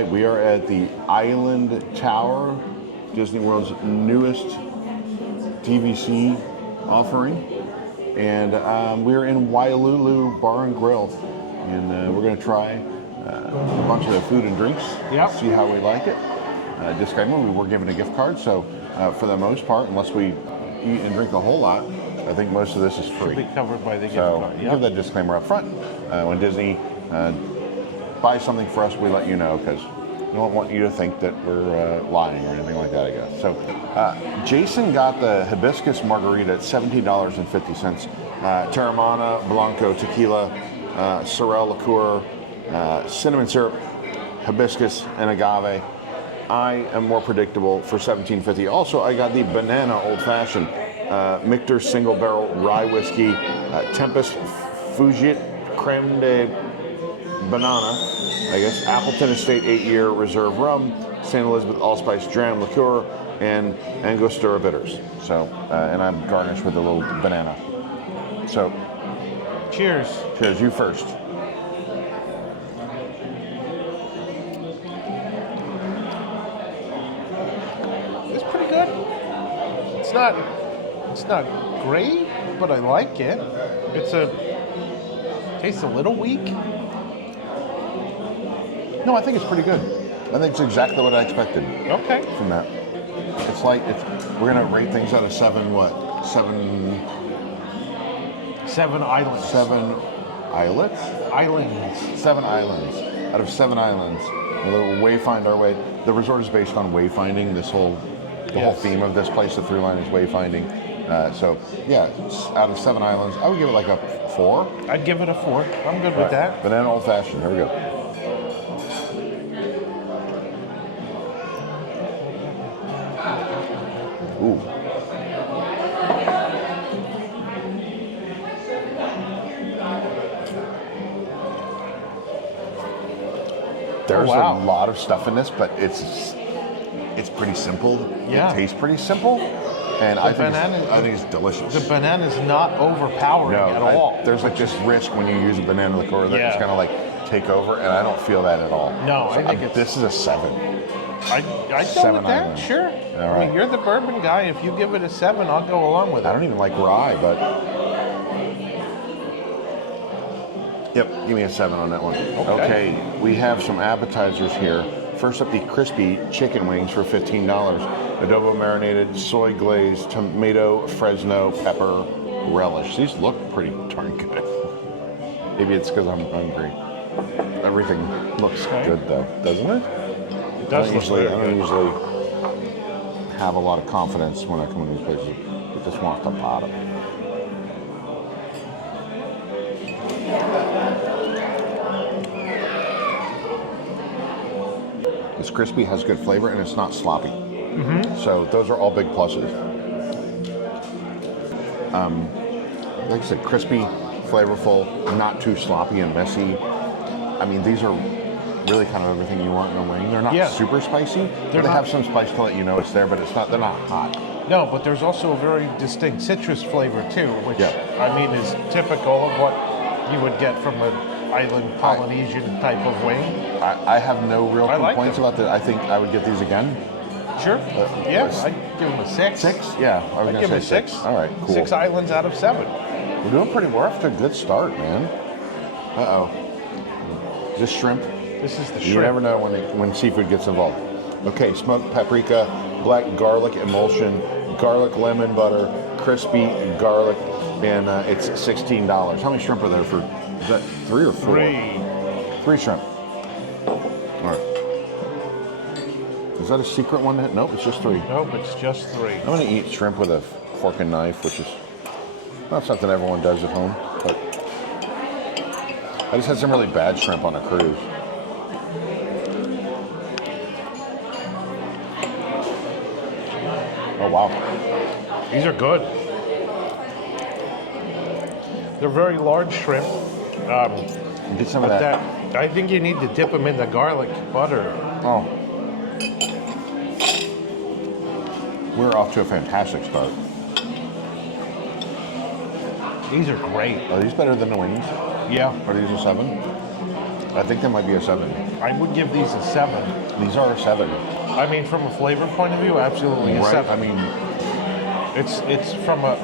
right, we are at the Island Tower, Disney World's newest DVC offering. And we're in Wailulu Bar and Grill. And we're going to try a bunch of the food and drinks, see how we like it. Disclaimer, we were given a gift card, so for the most part, unless we eat and drink a whole lot, I think most of this is free. Should be covered by the gift so card. Give that disclaimer up front. When Disney buys something for us, we let you know, because we don't want you to think that we're lying or anything like that, I guess. So Jason got the Hibiscus Margirita at $17.50. Terramana, Blanco, Tequila, Sorrel Liqueur, cinnamon syrup, hibiscus, and agave. I am more predictable for $17.50. Also, I got the Banana Old Fashioned, Michter Single Barrel Rye Whiskey, Tempest Fugiet Crème de Banana, I guess, Appleton Estate 8-year Reserve Rum, St. Elizabeth Allspice Dram Liqueur, and Angostura Bitters. So, and I'm garnished with a little banana. So, cheers. Cheers, you first. It's pretty good. It's not great, but I like it. Tastes a little weak. No, I think it's pretty good. I think it's exactly what I expected. Okay. From that. It's like, we're going to rate things out of 7, what? 7 islands. 7 islets? Islands. 7 islands. Out of 7 islands. We'll wayfind our way. The resort is based on wayfinding. The whole theme of this place, the through line is wayfinding. So, yeah, out of 7 islands, I would give it like a 4. I'd give it a 4. I'm good with that. Banana Old Fashioned. Here we go. Ooh. There's a lot of stuff in this, but it's pretty simple. Yeah. It tastes pretty simple. And I think it's delicious. The banana is not overpowering at all. There's like this risk when you use a banana liqueur that it's going to like take over, and I don't feel that at all. No, so I think this is a 7. I'd go with that, sure. All I mean, you're the bourbon guy. If you give it a 7, I'll go along with it. I don't even like rye, but... Yep, give me a 7 on that one. Okay, we have some appetizers here. First up, the crispy chicken wings for $15. Adobo marinated, soy glazed, tomato, Fresno, pepper, relish. These look pretty darn good. Maybe it's because I'm hungry. Everything looks good though, doesn't it? It does look good. I don't usually have a lot of confidence when I come into these places. I just want the bottom. It's crispy, has good flavor, and it's not sloppy. So those are all big pluses. Like I said, crispy, flavorful, not too sloppy and messy. I mean, these are really kind of everything you want in a wing. They're not super spicy. They have some spice to let you know it's there, but they're not hot. No, but there's also a very distinct citrus flavor too, which I mean is typical of what you would get from an island Polynesian type of wing. I have no real complaints about that. I think I would get these again. Sure. I'd give them a 6. 6? Yeah, I was going to say 6. All right, cool. 6 islands out of 7. We're doing pretty well. We're off to a good start, man. Uh-oh. Is this shrimp? This is the shrimp. You never know when seafood gets involved. Okay, smoked paprika, black garlic emulsion, garlic lemon butter, crispy garlic, and it's $16. How many shrimp are there for? Is that 3 or 4? 3 shrimp. All right. Is that a secret one? Nope, it's just 3. Nope, it's just 3. I'm going to eat shrimp with a fork and knife, which is not something everyone does at home, but I just had some really bad shrimp on a cruise. Oh, wow. These are good. They're very large shrimp. Get some of that. I think you need to dip them in the garlic butter. Oh. We're off to a fantastic start. These are great. Are these better than the wings? Yeah. Are these a 7? I think that might be a 7. I would give these a 7. These are a 7. I mean, from a flavor point of view, absolutely a Right? 7. I mean, it's from a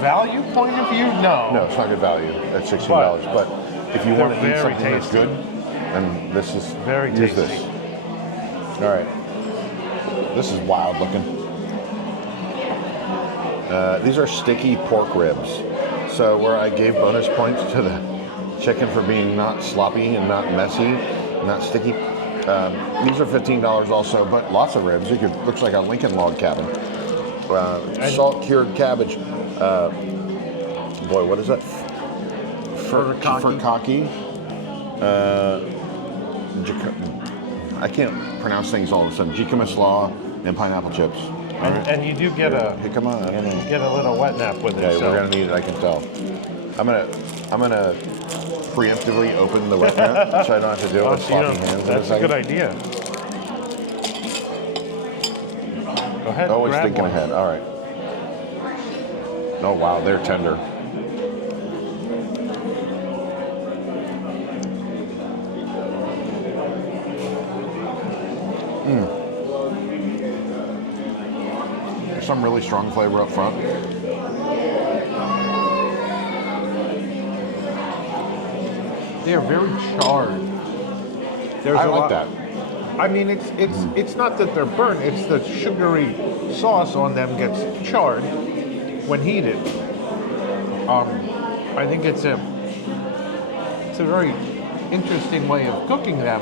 value point of view, no. no, it's not good value at $16. But if you want to eat very something that's tasty. good, and this is Very use tasty. this. All right. This is wild looking. These are sticky pork ribs. So where I gave bonus points to the chicken for being not sloppy and not messy, not sticky. These are $15 also, but lots of ribs. It looks like a Lincoln log cabin. Salt cured cabbage. Boy, what is that? Furikake. I can't pronounce things all of a sudden. Jicama slaw and pineapple chips. And you do get a Jicama, I don't know. get a little wet nap with it. Okay, so. we're gonna need it. I can tell. I'm gonna preemptively open the wet nap so I don't have to do it with so you sloppy don't- hands. That's a good idea. Go ahead. Always grab thinking one. ahead. All right. Oh wow, they're tender. There's some really strong flavor up front. They are very charred. There's I a like lot- that. I mean, it's not that they're burnt. It's the sugary sauce on them gets charred when heated. I think it's a very interesting way of cooking them.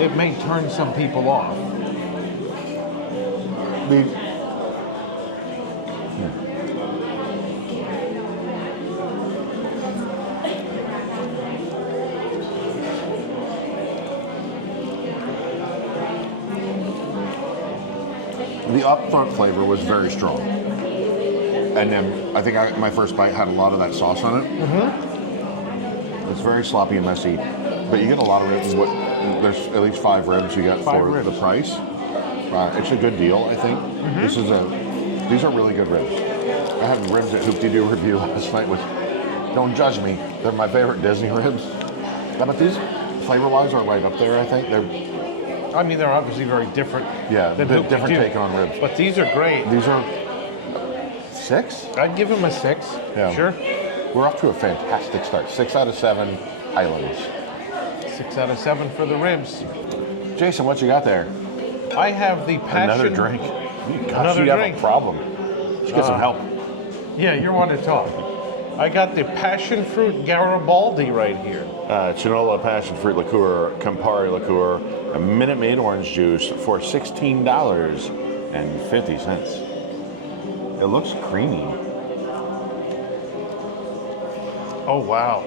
It may turn some people off. The upfront flavor was very strong. And then I think my first bite had a lot of that sauce on it. Mm-hmm. It's very sloppy and messy, but you get a lot of ribs. There's at least 5 ribs you get for ribs. the price. It's a good deal, I think. Mm-hmm. These are really good ribs. I had ribs at Hoop-de-Doo review last night, which, don't judge me, they're my favorite Disney ribs. But these, flavor-wise, are right up there, I think. I mean, they're obviously very different. Yeah, than different Hoop-de-Doo. take on ribs. But these are great. These are 6? I'd give them a 6. Yeah. Sure. We're off to a fantastic start. 6 out of 7 islands. 6 out of 7 for the ribs. Jason, what you got there? I have the passion. Another drink. Another you have drink. a problem. Let's get some help. Yeah, you want to talk. I got the passion fruit Garibaldi right here. Chinola passion fruit liqueur, Campari liqueur, a Minute Maid orange juice for $16.50. It looks creamy. Oh, wow.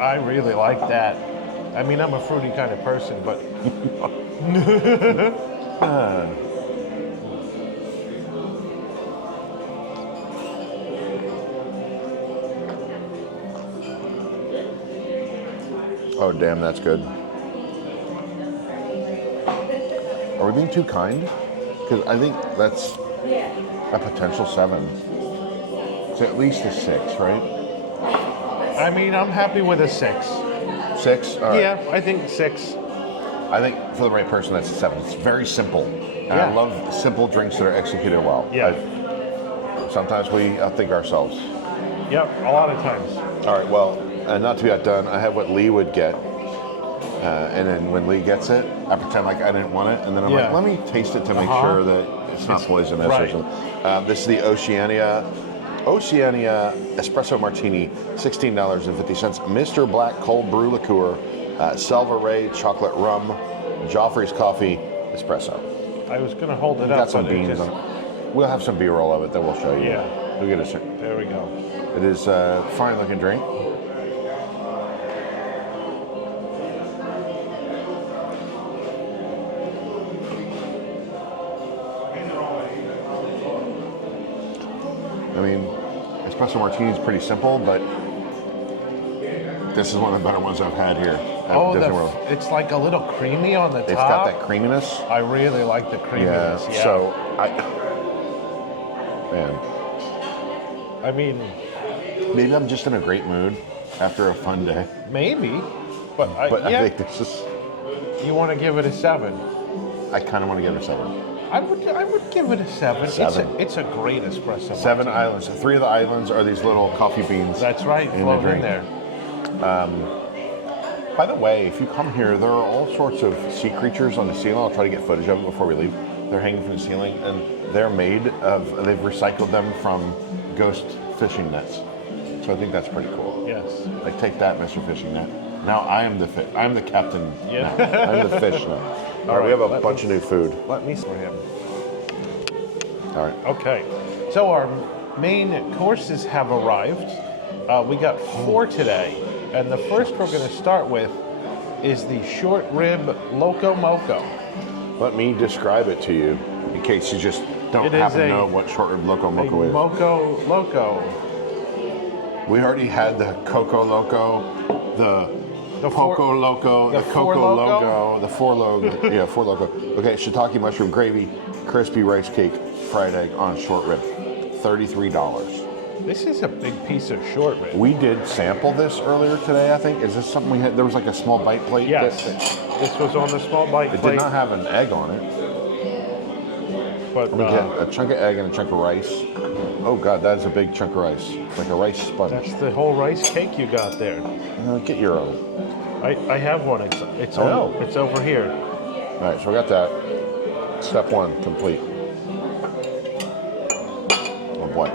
I really like that. I mean, I'm a fruity kind of person, but Oh, damn, that's good. Are we being too kind? Because I think that's a potential 7. It's at least a 6, right? I mean, I'm happy with a 6. 6? All right. Yeah, I think 6. I think for the right person, that's a 7. It's very simple. And Yeah. I love simple drinks that are executed well. Yeah. Sometimes we outthink ourselves. Yep, a lot of times. All right, well, not to be outdone, I have what Lee would get. And then when Lee gets it, I pretend like I didn't want it. And then I'm Yeah. like, let me taste it to make sure that it's not poisonous right. or something. This is the Oceania Espresso Martini, $16.50. Mr. Black Cold Brew Liqueur, Selva Ray Chocolate Rum, Joffrey's Coffee, Espresso. I was going to hold it We've up. got some but it beans just- on it. We'll have some B-roll of it that we'll show you. Yeah. We'll get a sec. There we go. It is a fine looking drink. I mean, Espresso Martini is pretty simple, but this is one of the better ones I've had here at Oh, Disney World. it's like a little creamy on the top. It's got that creaminess. I really like the creaminess. Yeah. So I mean, maybe I'm just in a great mood after a fun day. maybe. But I yeah, think this is. you want to give it a 7. I kind of want to give it a 7. I would give it a 7. 7. It's a great espresso. 7 martini. islands. 3 of the islands are these little coffee beans. That's right, in float the in drink. there. By the way, if you come here, there are all sorts of sea creatures on the ceiling. I'll try to get footage of it before we leave. They're hanging from the ceiling, and they're made of. They've recycled them from ghost fishing nets. So I think that's pretty cool. Yes. Like, take that, Mr. Fishing Net. Now I am the I'm the captain. Yeah. Now. I'm the fish now. All right, we have a bunch of new food. Let me see him. All right. Okay, so our main courses have arrived. We got 4 today, and the first we're going to start with is the short rib Loco Moco. Let me describe it to you in case you just don't It is happen to a- know what short rib Loco Moco is. Moco Loco. We already had the Coco Loco, the four- Poco Loco, the four Coco Loco? Loco, the Four Loco, yeah, Four Loco. Okay, shiitake mushroom gravy, crispy rice cake, fried egg on short rib, $33. This is a big piece of short rib. We did sample this earlier today, I think. Is this something we had? There was like a small bite plate. Yes, this was on the small bite It plate. did not have an egg on it. But Let me get a chunk of egg and a chunk of rice. Oh God, that is a big chunk of rice. Like a rice sponge. that's the whole rice cake you got there. Get your own. I have one. It's Oh. it's over here. All right, so we got that. Step 1 complete. Oh boy.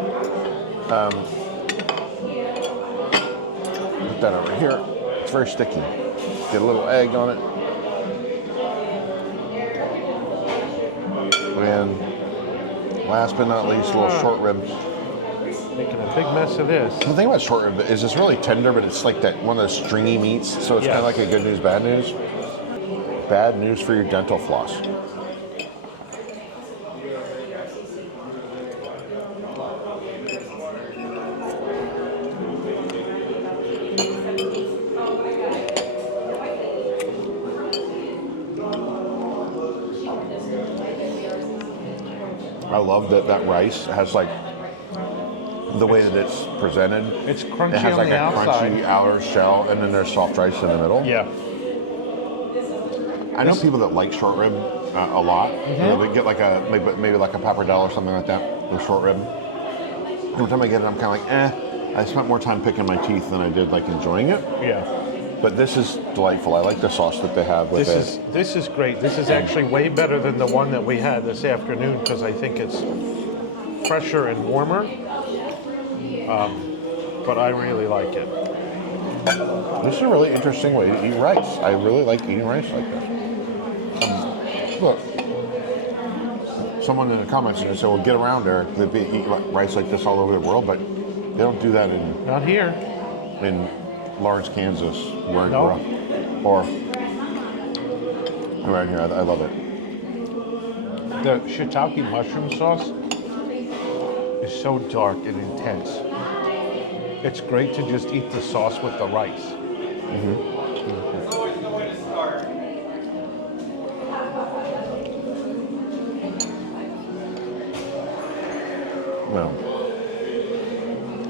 Put that over here. It's very sticky. Get a little egg on it. And last but not least, a little short rib. Making a big mess of this. The thing about short rib is it's really tender, but it's like that one of those stringy meats, so it's kind of like a good news, bad news. Bad news for your dental floss. I love that rice has like the way that it's presented. It's crunchy It has on like the a outside. crunchy outer shell, and then there's soft rice in the middle. Yeah. I know people that like short rib a lot. They get like a maybe like a pappardelle or something like that with short rib. Every time I get it, I'm kind of like, I spent more time picking my teeth than I did like enjoying it. Yeah. But this is delightful. I like the sauce that they have with it. This is great. This is actually way better than the one that we had this afternoon because I think it's fresher and warmer. But I really like it. This is a really interesting way to eat rice. I really like eating rice like this. Look, someone in the comments said, "Well, get around there. They eat rice like this all over the world, but they don't do that Not here. in Lawrence, Kansas, where I No. grew up, or right here. I love it. The shiitake mushroom sauce is so dark and intense. It's great to just eat the sauce with the rice. Well,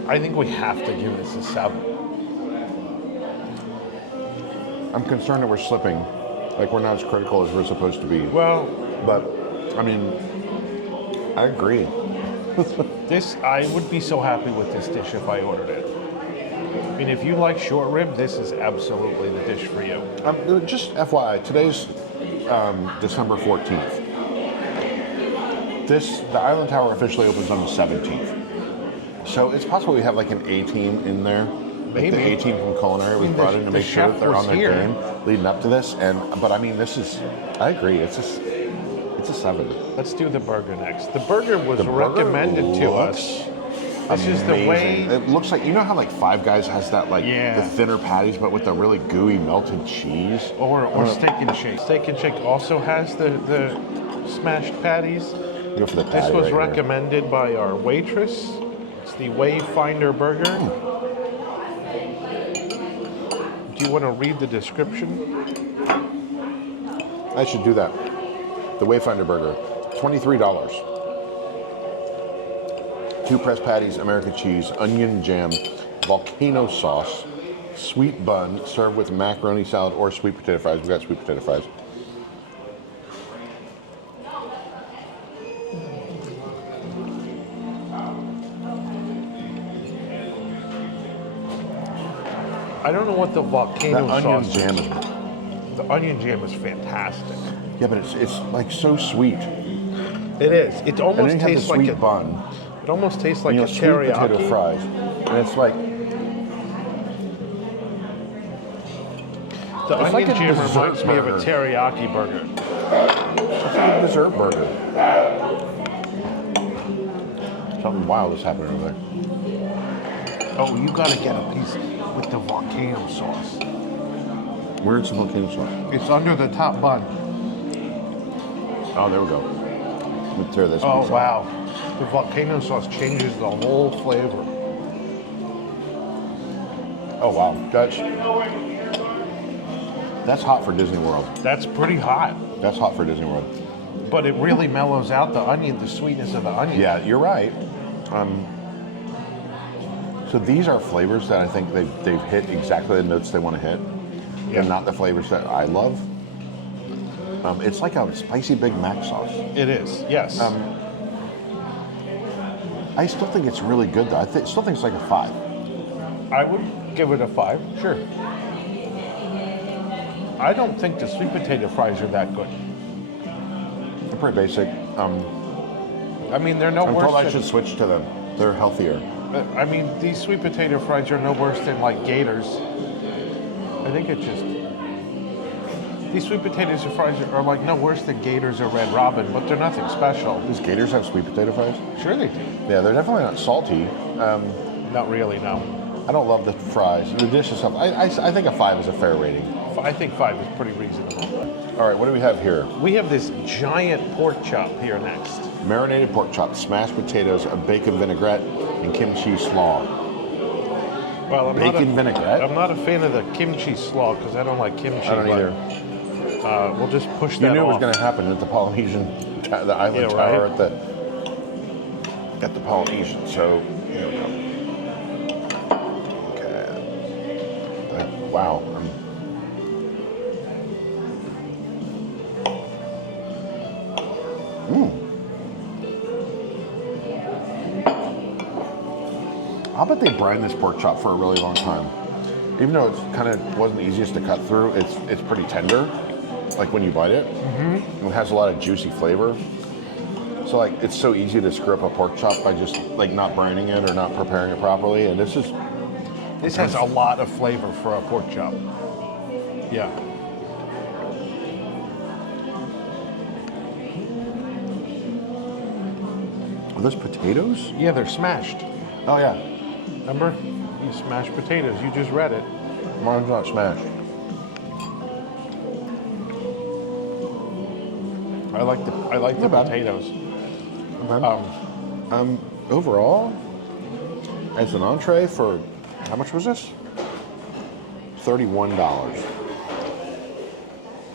I think we have to give this a 7. I'm concerned that we're slipping, like we're not as critical as we're supposed to be. Well, But I mean, I agree. I would be so happy with this dish if I ordered it. I mean, if you like short rib, this is absolutely the dish for you. Just FYI, today's December 14th. The Island Tower officially opens on the 17th. So it's possible we have like an A team in there. Like the Maybe. A team from culinary was brought in to the make sure chef that they're was on their here. game leading up to this. But I mean, I agree. It's a 7. Let's do the burger next. The burger was The burger recommended to looks us. This is the way. It looks like, you know how like Five Guys has that like Yeah. the thinner patties, but with the really gooey melted cheese. Or Steak and Shake. Steak and Shake also has the smashed patties. Go for the This patty was right here. recommended by our waitress. It's the Wayfinder Burger. Do you want to read the description? I should do that. The Wayfinder Burger, $23. 2 pressed patties, American cheese, onion jam, volcano sauce, sweet bun served with macaroni salad or sweet potato fries. We got sweet potato fries. I don't know what the volcano That onion sauce jam is. is, The onion jam is fantastic. yeah, but it's like so sweet. It is. It And almost then you have the tastes like sweet a. bun, It almost tastes like you know, a sweet teriyaki. potato fries, and it's like The It's onion like a jam dessert reminds me of a burger. teriyaki burger. it's like a dessert burger. Something wild is happening over there. Oh, you gotta get a piece with the volcano sauce. Where's the volcano sauce? It's under the top bun. Oh, there we go. Let me tear this Oh piece off. wow, the volcano sauce changes the whole flavor. Oh wow, that's hot for Disney World. That's pretty hot, That's hot for Disney World. but it really mellows out the onion, the sweetness of the onion. Yeah, you're right. So these are flavors that I think they've hit exactly the notes they want to hit, Yeah. and not the flavors that I love. It's like a spicy Big Mac sauce. It is. Yes. I still think it's really good though. Still think it's like a 5. I would give it a 5. Sure. I don't think the sweet potato fries are that good. They're pretty basic. I mean, they're no I'm worse told I than. should switch to them. They're healthier. I mean, these sweet potato fries are no worse than like Gators. I think it's just these sweet potato fries are like no worse than Gators or Red Robin, but they're nothing special. Does Gators have sweet potato fries? Sure they do. Yeah, they're definitely not salty. Not really, no. I don't love the fries. The dish itself, I think a 5 is a fair rating. I think 5 is pretty reasonable. All right, what do we have here? We have this giant pork chop here next. Marinated pork chops, smashed potatoes, a bacon vinaigrette, and kimchi slaw. Well, Bacon vinaigrette? I'm not a fan of the kimchi slaw because I don't like kimchi. I don't but, either. We'll just push You that knew it was off. going to happen at the Polynesian, the island Yeah, tower right. at the Polynesian. So here we go. Okay. Wow. I'll bet they brined this pork chop for a really long time. Even though it's kind of wasn't the easiest to cut through, it's pretty tender. Like when you bite it, it has a lot of juicy flavor. So like it's so easy to screw up a pork chop by just like not brining it or not preparing it properly. And this has a lot of flavor for a pork chop. Yeah. Are those potatoes? Yeah, they're smashed. Oh yeah, Remember? You smashed potatoes. You just read it. mine's not smashed. I like the Not bad. potatoes. Overall, as an entree for how much was this? $31.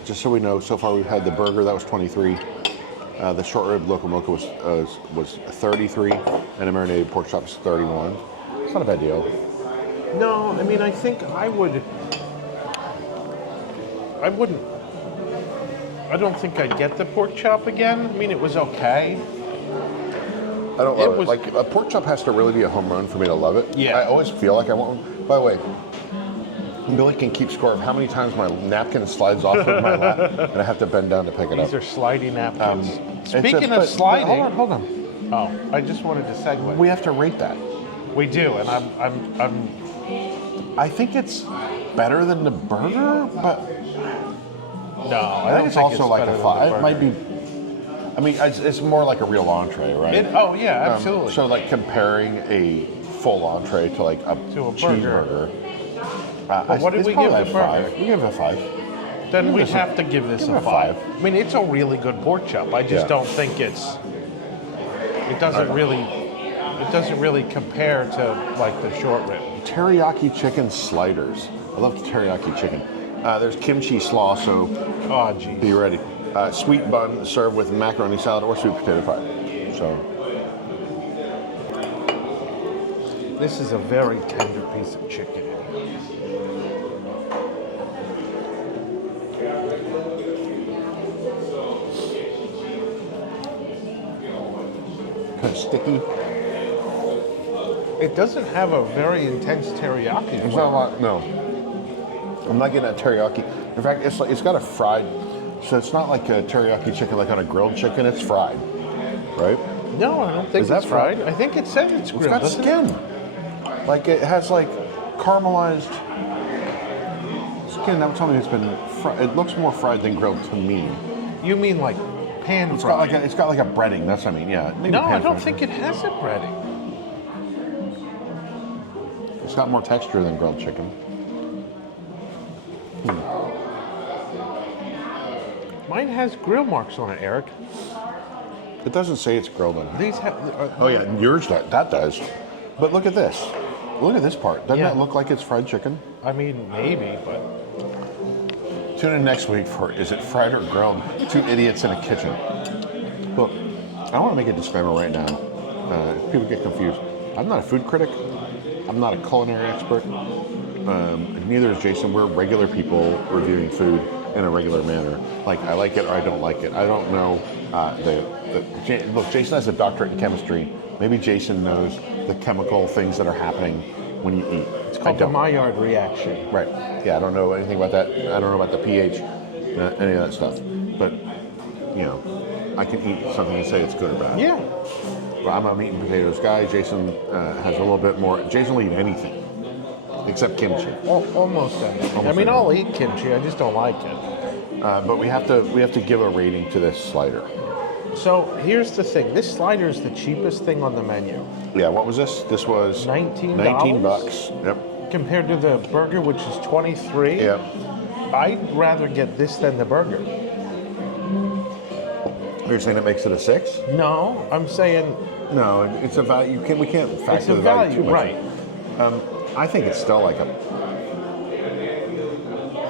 Just so we know, so far we've had the burger that was 23. The short rib Loco Moco was 33, and the marinated pork chop was 31. It's not a bad deal. No, I mean I think I wouldn't. I don't think I'd get the pork chop again. I mean, it was okay. I don't love It it. was- Like a pork chop has to really be a home run for me to love it. Yeah. I always feel like I want one. By the way, Billy can keep score of how many times my napkin slides off of my lap, and I have to bend down to pick it up. These are slidey napkins. It's Speaking but of sliding, hold on. oh, I just wanted to segue. We have to rate that. We do, and I think it's better than the burger, but no, I think it's also like better a than 5. the It might burger. be. I mean, it's more like a real entree, right? Oh yeah, absolutely. So like comparing a full entree to like a To a burger. cheeseburger. What did it's we probably give like the a burger? 5. We give it a 5. then we this a- have to give this give it a a 5. 5. I mean, it's a really good pork chop. I just Yeah. don't think it doesn't really compare to like the short rib. Teriyaki chicken sliders. I love teriyaki chicken. There's kimchi slaw, so Oh be geez. ready. Sweet bun served with macaroni salad or sweet potato fry. So This is a very tender piece of chicken. kind of sticky. It doesn't have a very intense teriyaki. There's not a lot. No, I'm not getting that teriyaki. In fact, it's got a fried. So it's not like a teriyaki chicken, like on a grilled chicken. It's fried, right? No, I don't think Is that it's fried. I think it says it's grilled. It's got doesn't skin. Like it has like caramelized skin. I'm telling you, it's been. It looks more fried than grilled to me. it? You mean like pan It's fried? got like a breading. That's what I mean. Yeah. Maybe No, pan I don't fried. think it has a breading. It's got more texture than grilled chicken. Mine has grill marks on it, Eric. It doesn't say it's grilled on it. These have. Oh yeah, yours that does. But look at this. Look at this part. Doesn't Yeah. that look like it's fried chicken? I mean, maybe, but Tune in next week for Is It Fried or Grilled? Two idiots in a kitchen. Look, I want to make a disclaimer right now. People get confused. I'm not a food critic. I'm not a culinary expert. Neither is Jason. We're regular people reviewing food in a regular manner. Like, I like it or I don't like it. I don't know. Look, Jason has a doctorate in chemistry. Maybe Jason knows the chemical things that are happening when you eat. it's called the Maillard reaction. Right. Yeah, I don't know anything about that. I don't know about the pH, any of that stuff. But, you know, I can eat something and say it's good or bad. Yeah. But I'm a meat and potatoes guy. Jason has a little bit more. Jason will eat anything except kimchi. Almost anything. I mean, I'll eat kimchi. I just don't like it. But we have to give a rating to this slider. So here's the thing. This slider is the cheapest thing on the menu. Yeah, what was this? This was $19? 19 bucks. Yep. Compared to the burger, which is 23. Yep. I'd rather get this than the burger. You're saying it makes it a 6? No, I'm saying No, it's a value. We can't factor it's a the value too value, much. right? I think it's still like a.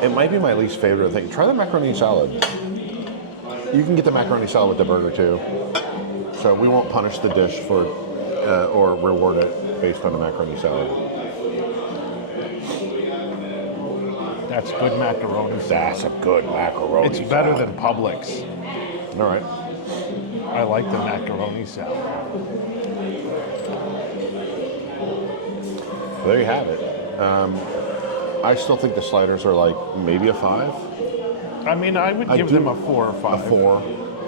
It might be my least favorite thing. Try the macaroni salad. You can get the macaroni salad with the burger too. So we won't punish the dish for or reward it based on the macaroni salad. That's good macaroni salad. That's a good macaroni. It's better salad. than Publix. All right. I like the macaroni salad. There you have it. I still think the sliders are like maybe a 5. I mean, I would give them a 4 or 5. A 4.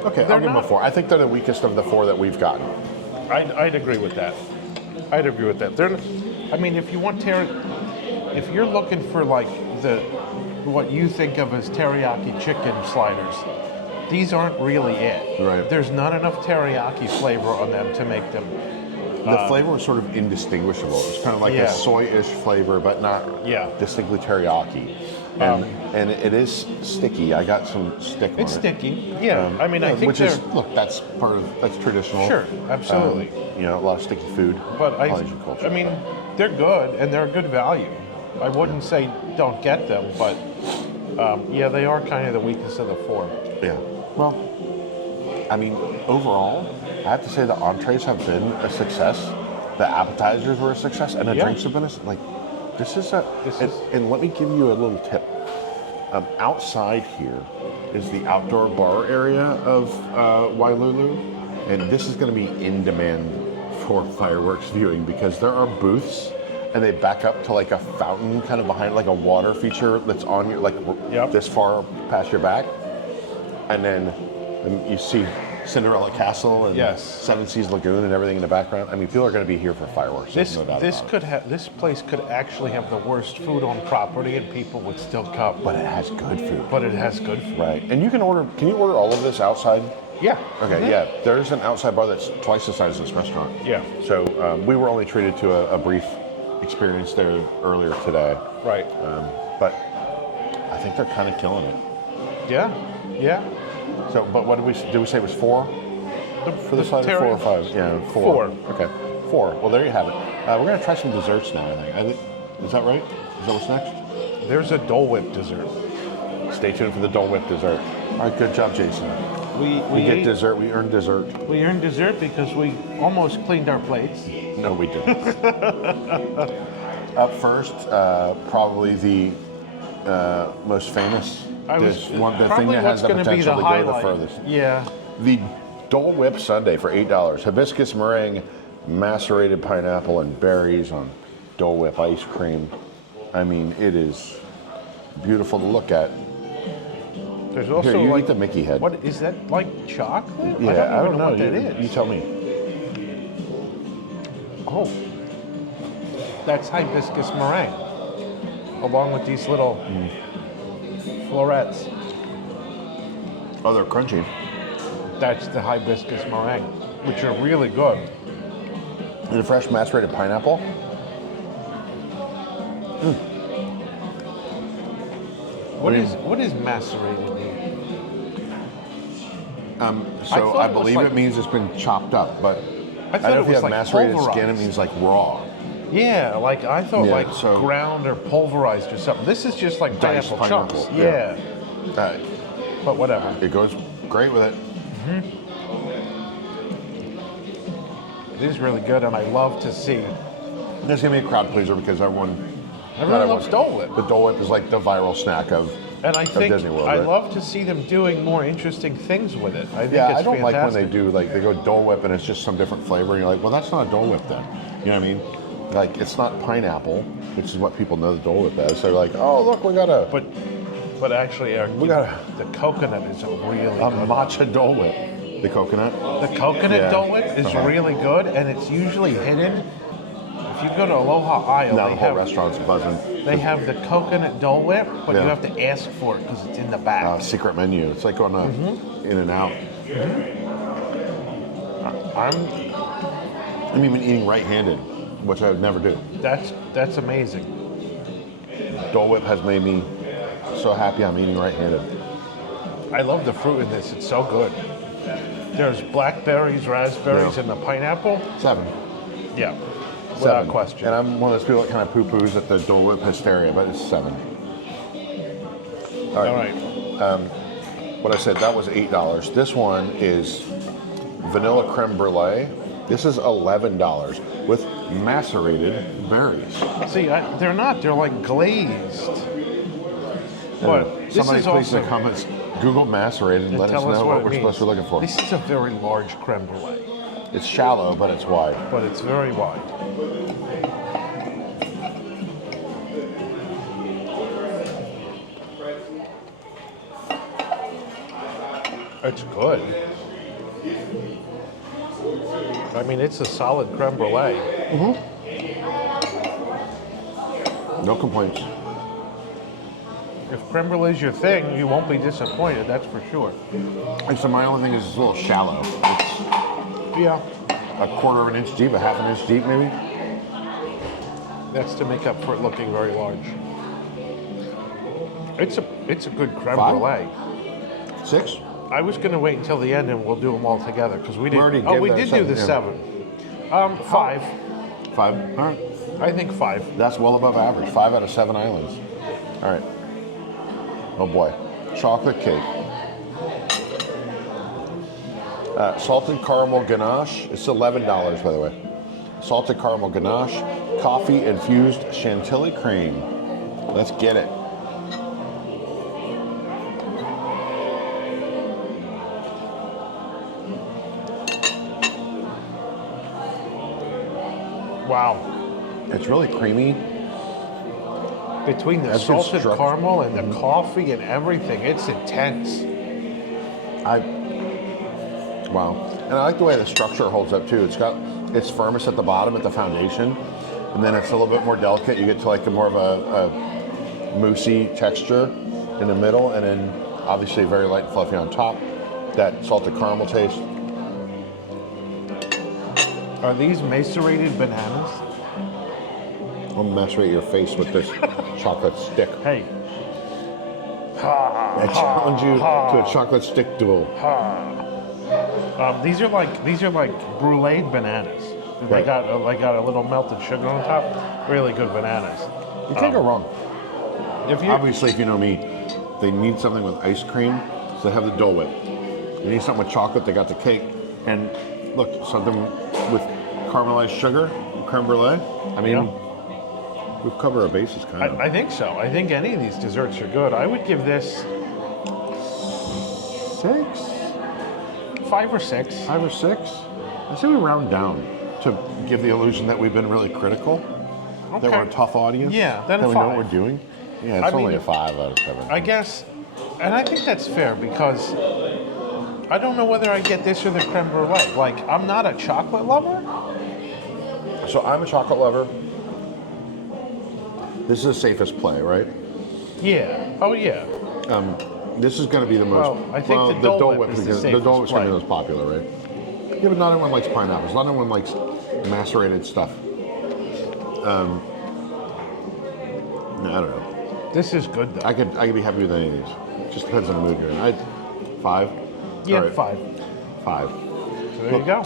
Okay, They're I'll give them a 4. I think they're the weakest of the 4 that we've gotten. I'd agree with that. I'd agree with that. I mean, if you want if you're looking for like what you think of as teriyaki chicken sliders, these aren't really it. Right. There's not enough teriyaki flavor on them to make them. The flavor is sort of indistinguishable. It's kind of like a soy-ish flavor, but not distinctly teriyaki. And it is sticky. I got some stick on it. It's sticky. Yeah. I mean, I think that's traditional. Sure, absolutely. You know, a lot of sticky food. But Polynesian culture. I mean, they're good and they're a good value. I wouldn't say don't get them, but they are kind of the weakest of the 4. Yeah. Well, I mean, overall, I have to say the entrees have been a success. The appetizers were a success, and the drinks have been and let me give you a little tip. Outside here is the outdoor bar area of Wailulu, and this is going to be in demand for fireworks viewing because there are booths, and they back up to like a fountain kind of behind, like a water feature that's on your this far past your back, and then you see Cinderella Castle and Seven Seas Lagoon and everything in the background. I mean, people are going to be here for fireworks. This no doubt about it. This place could actually have the worst food on property, and people would still come. But it has good food. Right. And can you order all of this outside? Yeah. Okay. Yeah. There's an outside bar that's twice the size of this restaurant. Yeah. So we were only treated to a brief experience there earlier today. Right. But I think they're kind of killing it. Yeah. Yeah. So, but what did we say it was 4 for the slider? 4 or 5? Yeah, 4. Okay, 4. Well, there you have it. We're gonna try some desserts now. I think. Is that right? Is that what's next? There's a Dole Whip dessert. Stay tuned for the Dole Whip dessert. All right, good job, Jason. We get dessert. We earn dessert. We earned dessert because we almost cleaned our plates. No, we didn't. Up first, probably the most famous dish. The thing that has the potential to go the furthest. Yeah. The Dole Whip Sundae for $8. Hibiscus meringue, macerated pineapple and berries on Dole Whip ice cream. I mean, it is beautiful to look at. There's also Here, you like eat the Mickey head. What is that, like chocolate? Yeah, I don't even know what that You is. tell me. Oh, that's hibiscus meringue, along with these little florets. Oh, they're crunchy. That's the hibiscus meringue, which are really good. And the fresh macerated pineapple. What is macerated mean? So thought I it was believe like- it means it's been chopped up, but I I thought don't know it if you was have like macerated skin, it pulverized. means like raw. Yeah, like I thought Yeah, like so- ground or pulverized or something. This is just like Diced pineapple chunks. pineapple, Yeah. Uh, But whatever. it goes great with it. It is really good, and I love to see. This is gonna be a crowd pleaser because everyone Loves Dole Whip. The Dole Whip is like the viral snack of And I think Disney World, I right? love to see them doing more interesting things with it. I think Yeah, it's I don't like when they fantastic. do like they go Dole Whip and it's just some different flavor, and you're like, well, that's not a Dole Whip then. You know what I mean? Like it's not pineapple, which is what people know the Dole Whip as. They're like, oh, look, we got a But actually, We got the coconut is a really good. matcha Dole Whip. The coconut. The coconut Yeah. Dole Whip is Uh-huh. really good, and it's usually hidden. If you go to Aloha Isle, Now they the whole have restaurant's buzzing. they have the coconut Dole Whip, but you Yeah. have to ask for it because it's in the back. Secret menu. It's like going In and Out. I'm even eating right-handed, which I would never do. That's amazing. Dole Whip has made me so happy I'm eating right-handed. I love the fruit in this. It's so good. There's blackberries, raspberries, Yeah. and the pineapple. 7. Yeah, without 7. question. And I'm one of those people that kind of poo-poos at the Dole Whip hysteria, but it's 7. All right. What I said, that was $8. This one is vanilla creme brulee. This is $11 with macerated berries. See, they're not. They're like glazed. But this Somebody is please in also. the comments Google macerated and let us tell us know what what it we're means. supposed to be looking for. This is a very large creme brulee, It's shallow, but it's wide. but it's very wide. It's good. I mean, it's a solid creme brulee. No complaints. If creme brulee is your thing, you won't be disappointed. That's for sure. And so my only thing is it's a little shallow. It's Yeah, a quarter of an inch deep, a half an inch deep maybe. that's to make up for it looking very large. It's a good creme 5? brulee. 6? I was going to wait until the end and we'll do them all together because we didn't. already Oh, gave we that did seven, do the yeah. 7. 5. 5? All right. I think 5. That's well above average. 5 out of 7 islands. All right. Oh boy. Chocolate cake. Salted caramel ganache. It's $11, by the way. Salted caramel ganache. Coffee infused chantilly cream. Let's get it. Wow. It's really creamy. Between the That's good salted structure. caramel and the coffee and everything, it's intense. Wow. And I like the way the structure holds up too. It's firmest at the bottom at the foundation, and then it's a little bit more delicate. You get to like a more of a moussey texture in the middle, and then obviously very light and fluffy on top. That salted caramel taste. Are these macerated bananas? I'll macerate your face with this chocolate stick. Hey. I challenge you to a chocolate stick duel. These are like brulee bananas. They Right. got a little melted sugar on top. Really good bananas. You can't go wrong. If you Obviously, if you know me, they need something with ice cream, so they have the Dole Whip. They need something with chocolate, they got the cake. And look, something with caramelized sugar, creme brulee. I mean, we've covered our bases kind of. I think so. I think any of these desserts are good. I would give this 6? 5 or 6. 5 or 6? I say we round down to give the illusion that we've been really critical, that we're a tough audience. Yeah, then that we 5. know what we're doing. Yeah, it's only a 5 out of 7. I guess, and I think that's fair because I don't know whether I get this or the creme brulee. Like, I'm not a chocolate lover. So I'm a chocolate lover. This is the safest play, right? Yeah. Oh, yeah. This is going to be the most. Well, I think the Dole Whip is the safest Dole Whip's going to be play. the most popular, right? Yeah, but not everyone likes pineapples. Not everyone likes macerated stuff. I don't know. This is good though. I could be happy with any of these. Just depends on the mood you're in. 5. Yeah, All right. 5. 5. So there you go.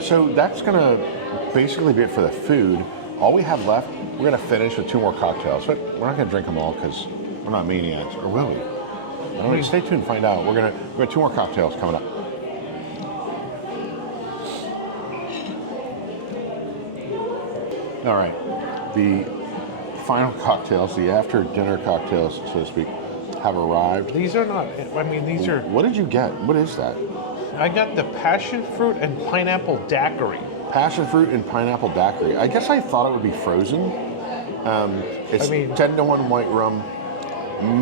So that's going to basically be it for the food. All we have left, we're going to finish with 2 more cocktails. But we're not going to drink them all because we're not maniacs, or will we? I don't know. Stay tuned and find out. We got 2 more cocktails coming up. All right. The final cocktails, the after dinner cocktails, so to speak, have arrived. These are not, I mean, these are, What did you get? What is that? I got the passion fruit and pineapple daiquiri. Passion fruit and pineapple daiquiri. I guess I thought it would be frozen. It's 10-to-1 white rum,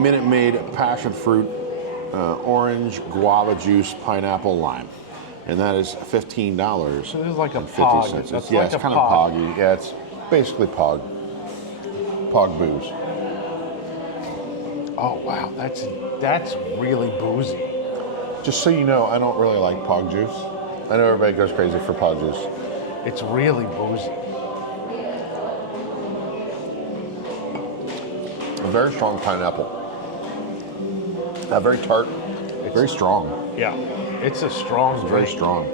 Minute Maid passion fruit, orange, guava juice, pineapple, lime. And that is $15. So this is like a pog. It's It's yeah, like it's a kind pog. of poggy. Yeah, it's basically pog. Pog booze. Oh wow, that's really boozy. Just so you know, I don't really like pog juice. I know everybody goes crazy for pog juice. It's really boozy. A very strong pineapple. Very tart. Very strong. Yeah, it's a strong Very drink. strong.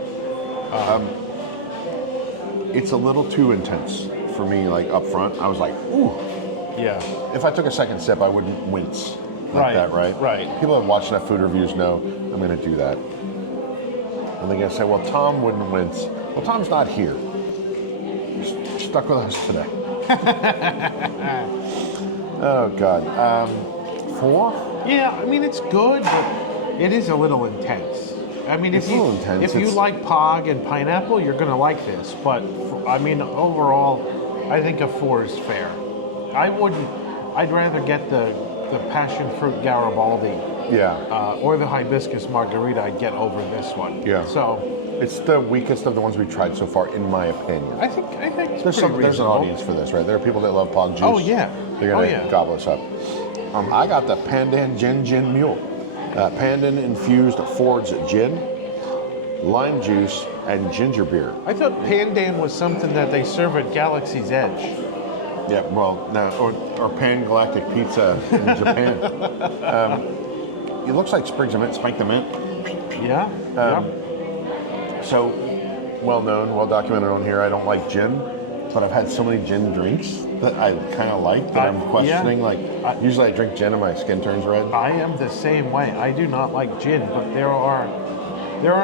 It's a little too intense for me, like up front. I was like, ooh. Yeah. If I took a second sip, I wouldn't wince like Right, that, right? right. People that watch enough food reviews know I'm going to do that. And they're going to say, well, Tom wouldn't wince. Well, Tom's not here. He's stuck with us today. Oh, God. 4? Yeah, I mean it's good, but it is a little intense. I mean, It's a little intense. if you It's- like pog and pineapple, you're gonna like this. But I mean, overall, I think a 4 is fair. I'd rather get the passion fruit Garibaldi Yeah. or the hibiscus margarita. I'd get over this one. Yeah. So It's the weakest of the ones we've tried so far, in my opinion. I think it's There's pretty an reasonable. audience for this, right? There are people that love pog juice. Oh, yeah. They're Oh, gonna yeah. gobble us up. I got the Pandan Gin Gin Mule. Pandan infused Ford's gin, lime juice, and ginger beer. I thought Pandan was something that they serve at Galaxy's Edge. Yeah, well, no, or Pan Galactic Pizza in Japan. It looks like sprigs of mint, spike the mint. Yeah. So, well known, well documented on here. I don't like gin, but I've had so many gin drinks that I kind of like that I'm questioning. yeah. Like, usually I drink gin and my skin turns red. I am the same way. I do not like gin, but there are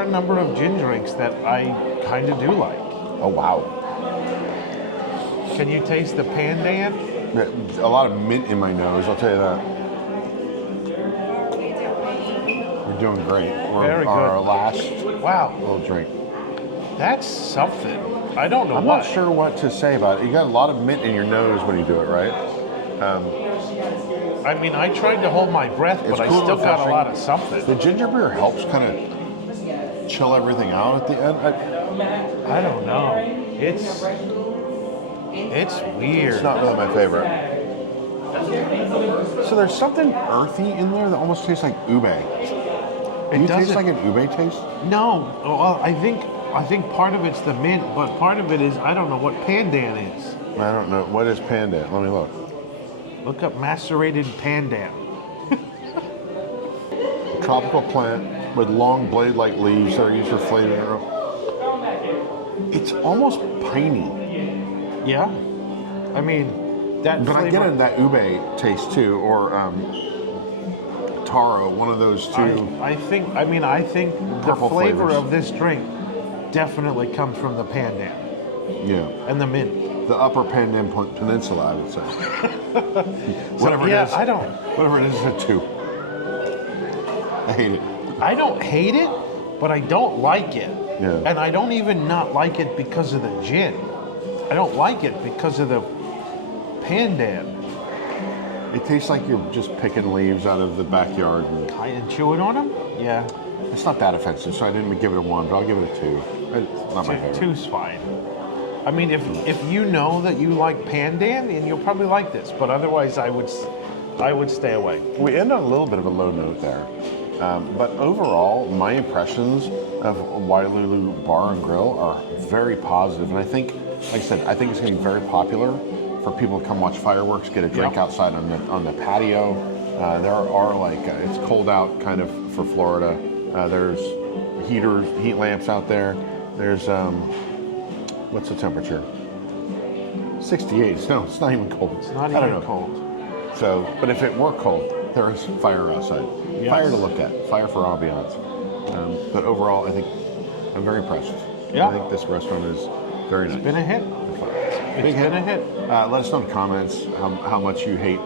a number of gin drinks that I kind of do like. Oh wow, Can you taste the Pandan? a lot of mint in my nose. I'll tell you that. We're doing great. We're Very on good. our last Wow, little drink. that's something. I don't know I'm what. not sure what to say about it. You got a lot of mint in your nose when you do it, right? I mean, I tried to hold my breath, but It's I cool and still got a refreshing. lot of something. The ginger beer helps kind of chill everything out at the end. I don't know. It's weird. It's not really my favorite. So there's something earthy in there that almost tastes like ube. Do you taste doesn't- like an ube taste? No, well, I think part of it's the mint, but part of it is I don't know what Pandan is. I don't know. What is Pandan? Let me look. Look up macerated Pandan. A tropical plant with long blade-like leaves that are used for flavoring. It's almost piney. Yeah, I mean that. But flavor, I get that ube taste too, or taro, one of those two. I think the Purple flavor flavors. of this drink definitely comes from the Pandan Yeah. and the mint. The Upper Pandan Peninsula, I would say. Whatever yeah, it is. I don't. Whatever it is, it's a 2. I hate it. I don't hate it, but I don't like it. Yeah. And I don't even not like it because of the gin. I don't like it because of the pandan. It tastes like you're just picking leaves out of the backyard. And chewing on them? Yeah. It's not that offensive, so I didn't give it a 1, but I'll give it a 2. It's not my favorite. Two's fine. I mean, if you know that you like pandan, then you'll probably like this. But otherwise, I would stay away. We end on a little bit of a low note there. But overall, my impressions of Wailulu Bar and Grill are very positive. And I think, like I said, I think it's going to be very popular for people to come watch fireworks, get a drink outside on the patio. There are like, it's cold out kind of for Florida. There's heat lamps out there. There's, what's the temperature? 68. No, it's not even cold. It's not even cold. So, but if it were cold, there is fire outside. Yes. Fire to look at. Fire for ambiance. But overall, I think I'm very impressed. Yeah. I think this restaurant is very nice. It's been a hit. It's been a hit. Let us know in the comments how much you hate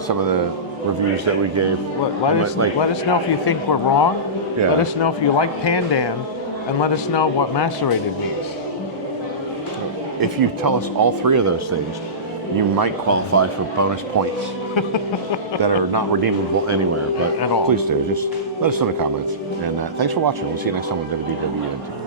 some of the reviews that we gave. Let us know if you think we're wrong. Yeah. Let us know if you like pandan, and let us know what macerated means. If you tell us all 3 of those things, you might qualify for bonus points that are not redeemable anywhere. But At all. Please do. Just let us know in the comments. And thanks for watching. We'll see you next time on WDWNT.